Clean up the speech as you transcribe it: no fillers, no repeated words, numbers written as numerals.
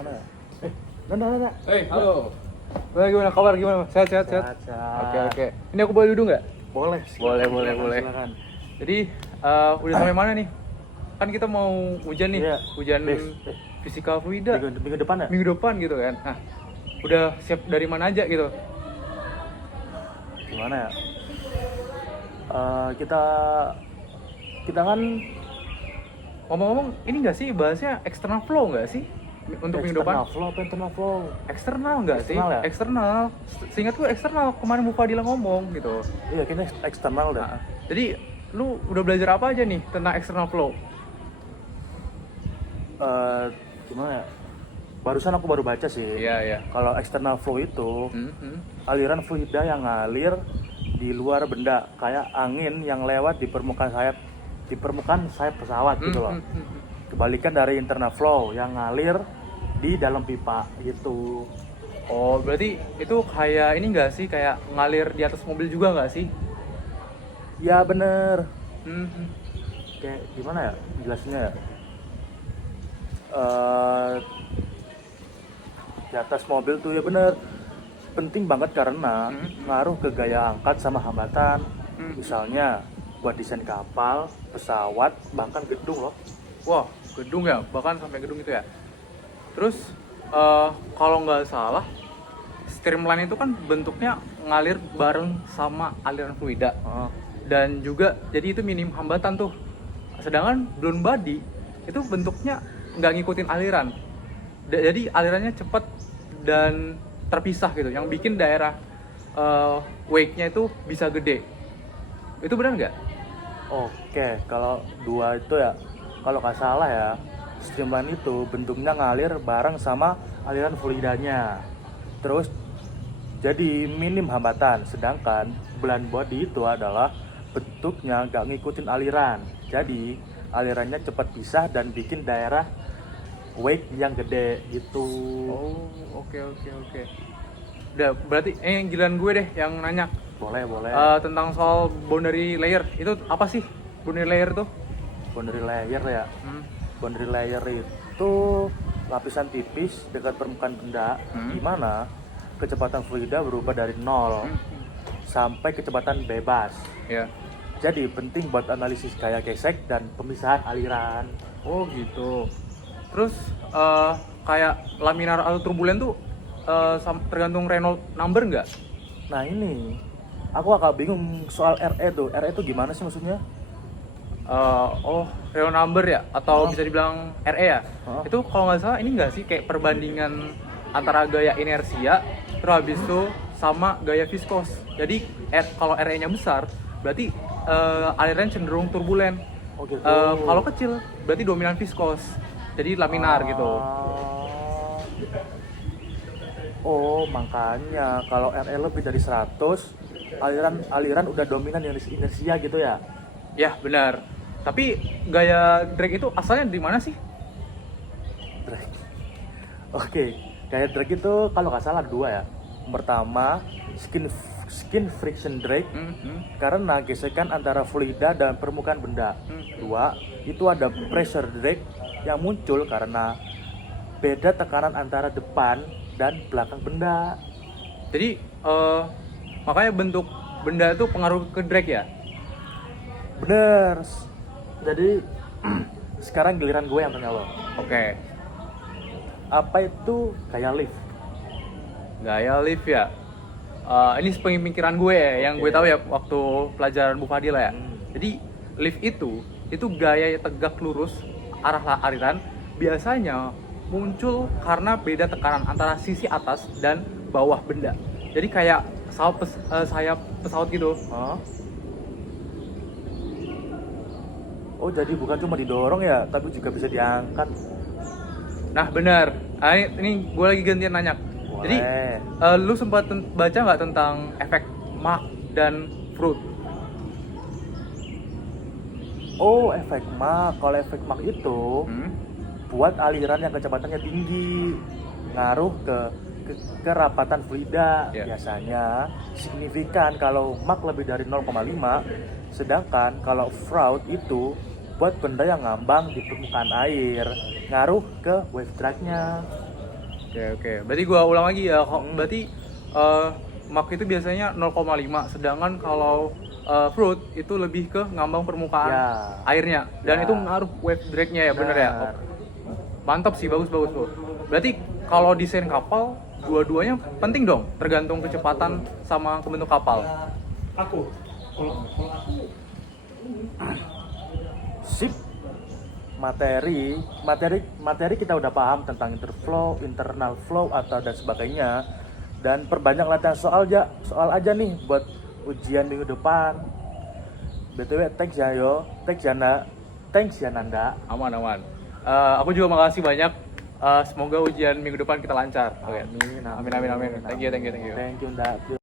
Gimana ya? Nanda. Halo. Gimana kabar? Gimana? Sehat. Oke. Ini aku boleh duduk nggak? Boleh. Boleh. Silakan. Jadi udah sampai mana nih? Kan kita mau ujian nih. Iya. Ujian fisika fluida. Minggu depan ya? Minggu depan gitu kan. Nah, udah siap dari mana aja gitu? Gimana ya? Kita kan Ngomong-ngomong, ini nggak sih bahasnya external flow nggak sih? Untuk minggu depan? internal flow. Eksternal nggak sih? Eksternal ya? Eksternal. Seingatku eksternal. Kemarin Bu Fadila ngomong gitu. Iya, kayaknya eksternal deh. Nah, jadi lu udah belajar apa aja nih tentang external flow? Gimana ya? Barusan aku baru baca sih. Iya. Kalau external flow itu aliran fluida yang ngalir di luar benda, kayak angin yang lewat di permukaan sayap pesawat gitu loh. Kebalikan dari internal flow yang ngalir di dalam pipa gitu. Oh, berarti itu kayak ini nggak sih, kayak ngalir di atas mobil juga nggak sih? Ya bener. Kayak gimana ya jelasnya ya? Di atas mobil tuh ya bener. Penting banget karena ngaruh ke gaya angkat sama hambatan. Misalnya buat desain kapal, pesawat, bahkan gedung loh. Wah, gedung ya, bahkan sampai gedung itu ya. Terus kalau nggak salah, streamline itu kan bentuknya ngalir bareng sama aliran fluida. Dan juga jadi itu minim hambatan tuh. Sedangkan blown body itu bentuknya nggak ngikutin aliran. Jadi alirannya cepat dan terpisah gitu, yang bikin daerah wake-nya itu bisa gede. Itu benar nggak? Oke, kalau dua itu ya, kalau nggak salah ya, streamline itu bentuknya ngalir bareng sama aliran fluidanya. Terus jadi minim hambatan, sedangkan blown body itu adalah bentuknya nggak ngikutin aliran. Jadi alirannya cepat pisah dan bikin daerah wake yang gede gitu. Oh, oke. Udah, berarti giliran gue deh yang nanya. Boleh. Tentang soal boundary layer, itu apa sih boundary layer tuh? Boundary layer ya. Boundary layer itu lapisan tipis dekat permukaan benda di mana kecepatan fluida berubah dari 0 sampai kecepatan bebas. Ya. Jadi penting buat analisis gaya gesek dan pemisahan aliran. Oh gitu. Terus kayak laminar atau turbulen tuh tergantung Reynolds number nggak? Nah ini, aku agak bingung soal RE tuh. RE itu gimana sih maksudnya? Reynolds number ya? Atau bisa dibilang RE ya? Itu kalau nggak salah ini nggak sih kayak perbandingan antara gaya inersia terus habis itu sama gaya viskos. Jadi kalau RE-nya besar berarti aliran cenderung turbulen. Oh gitu. Kalau kecil berarti dominan viskos. Jadi laminar gitu. Oh, makanya kalau RE lebih dari 100, aliran udah dominan inersia gitu ya? Ya, benar. Tapi gaya drag itu asalnya dari mana sih? Drag. Oke, gaya drag itu kalau nggak salah dua ya. Pertama, skin friction drag karena gesekan antara fluida dan permukaan benda. Dua, itu ada pressure drag yang muncul karena beda tekanan antara depan dan belakang benda. Jadi makanya bentuk benda itu pengaruh ke drag ya? Bener. Jadi sekarang giliran gue yang tanya lo. Oke. Apa itu gaya lift? Gaya lift ya? Ini pemikiran gue ya, yang gue tahu ya waktu pelajaran Bu Fadila ya. Jadi lift itu gaya tegak lurus arah aliran biasanya muncul karena beda tekanan antara sisi atas dan bawah benda. Jadi kayak sayap pesawat gitu. Oh, jadi bukan cuma didorong ya, tapi juga bisa diangkat. Nah benar. Ini gue lagi gantian nanya. Boleh. Jadi lu sempat baca nggak tentang efek Mach dan Freud? Oh, efek Mach. Kalau efek Mach itu buat aliran yang kecepatannya tinggi, ngaruh ke kerapatan fluida. Biasanya signifikan kalau Mach lebih dari 0,5, sedangkan kalau Freud itu buat benda yang ngambang di permukaan air, ngaruh ke wave drag-nya. Oke. Berarti gua ulang lagi ya. Berarti Mach itu biasanya 0,5, sedangkan kalau Float itu lebih ke ngambang permukaan Ya. airnya. Dan Ya. itu ngaruh wave drag-nya ya, bener ya? Benar. Mantap sih, bagus. Berarti kalau desain kapal, dua-duanya penting dong, tergantung kecepatan sama kebentuk kapal. Sip. Materi kita udah paham tentang interflow, internal flow atau dan sebagainya. Dan perbanyak latihan soal aja nih buat ujian minggu depan. BTW thanks ya Nanda. Aman. Aku juga makasih banyak. Semoga ujian minggu depan kita lancar. Oke. Amin. Amin. Thank you. Thank you Nanda.